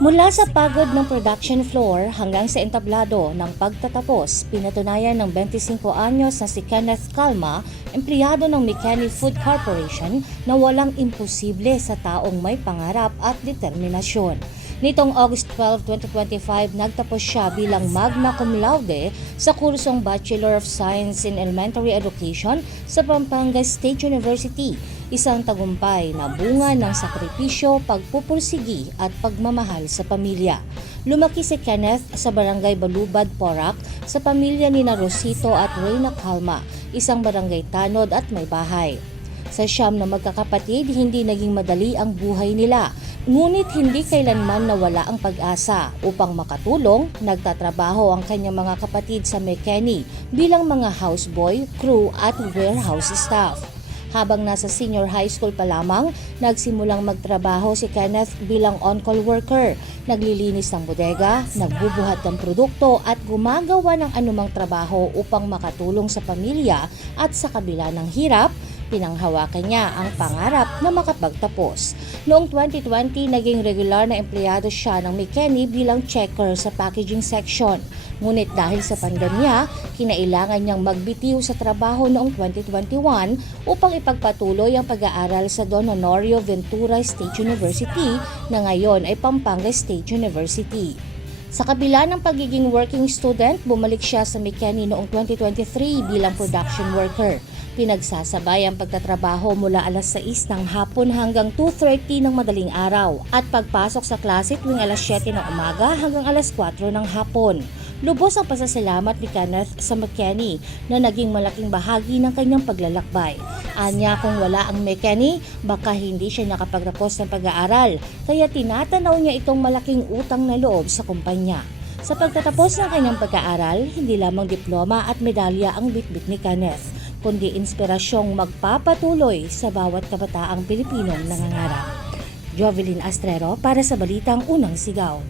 Mula sa pagod ng production floor hanggang sa entablado ng pagtatapos, pinatunayan ng 25 anyos na si Kenneth Calma, empleyado ng McKinney Food Corporation, na walang imposible sa taong may pangarap at determinasyon. Nitong August 12, 2025, nagtapos siya bilang magna cum laude sa kursong Bachelor of Science in Elementary Education sa Pampanga State University isang tagumpay na bunga ng sakripisyo, pagpupursigi at pagmamahal sa pamilya. Lumaki si Kenneth sa barangay Balubad, Porac sa pamilya ni na Rosito at Reyna Calma, isang barangay tanod at may bahay. Sa siyam na magkakapatid, hindi naging madali ang buhay nila. Ngunit hindi kailanman nawala ang pag-asa. Upang makatulong, nagtatrabaho ang kanyang mga kapatid sa McKinney bilang mga houseboy, crew at warehouse staff. Habang nasa senior high school pa lamang, nagsimulang magtrabaho si Kenneth bilang on-call worker. Naglilinis ng bodega, nagbubuhat ng produkto at gumagawa ng anumang trabaho upang makatulong sa pamilya at sa kabila ng hirap, pinanghawakan niya ang pangarap na makapagtapos. Noong 2020, naging regular na empleyado siya ng McKinney bilang checker sa packaging section. Ngunit dahil sa pandemya, kinailangan niyang magbitiw sa trabaho noong 2021 upang ipagpatuloy ang pag-aaral sa Don Honorio Ventura State University na ngayon ay Pampanga State University. Sa kabila ng pagiging working student, bumalik siya sa McKinney noong 2023 bilang production worker. Pinagsasabay ang pagtatrabaho mula alas 6 ng hapon hanggang 2.30 ng madaling araw at pagpasok sa klase tuwing alas 7 ng umaga hanggang alas 4 ng hapon. Lubos ang pasasalamat ni Kenneth sa McKinney na naging malaking bahagi ng kanyang paglalakbay. Anya kung wala ang McKinney, baka hindi siya nakapagtapos ng pag-aaral, kaya tinatanaw niya itong malaking utang na loob sa kumpanya. Sa pagtatapos ng kanyang pag-aaral, hindi lamang diploma at medalya ang bitbit ni Kenneth, kundi inspirasyong magpapatuloy sa bawat kabataang Pilipinong nangangarap. Jovelyn Astrero para sa Balitang Unang Sigaw.